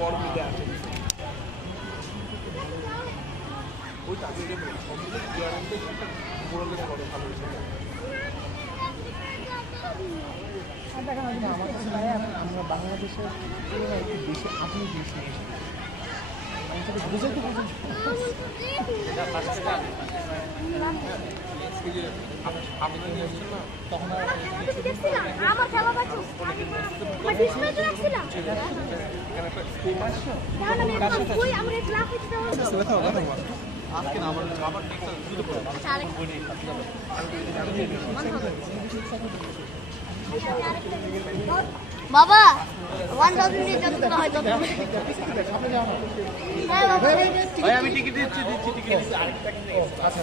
পর মিলে আছে ওই সবগুলো ইয়ারেন্টে বলে করে ভালো হিসেবে আর দেখেন আপনি আমার বাংলাদেশের একটু বেশি আপনি বেশি বুঝে তো আপনি তখন আর আমার আমার আমার আজকে না নেক্সট দুটো করে বাবা ওয়ান থাউজেন্ড দিয়ে যত হয় তত হ্যাঁ বাবা ভাই আমি টিকিট দিচ্ছি দিচ্ছি টিকিট দিচ্ছি। আচ্ছা আচ্ছা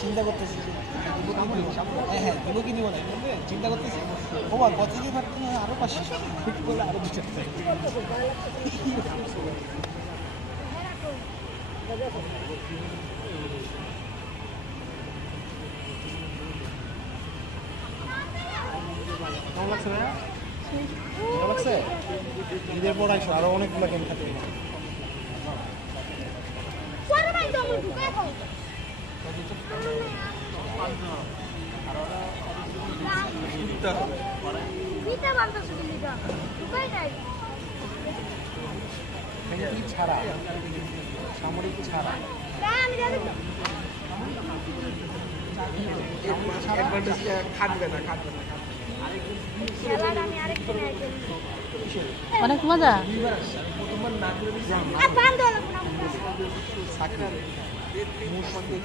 চিন্তা করতেছি হ্যাঁ হ্যাঁ দিব কি দিব না চিন্তা করতেছি ও বা কত দিয়ে থাকতে না আরও পাঁচশো ঠিক করলে আরও দু চারটে কেমন লাগছে ভাইয়া? ভালো লাগছে? ঈদের পর আইসো আরও অনেকগুলো গেম থাকবে ছাড়া সামরিক ছাড়া খাটবে না খাটবে না। অনেক মজা? আর বান্ধব লাগবে না সাকিব মুশফিক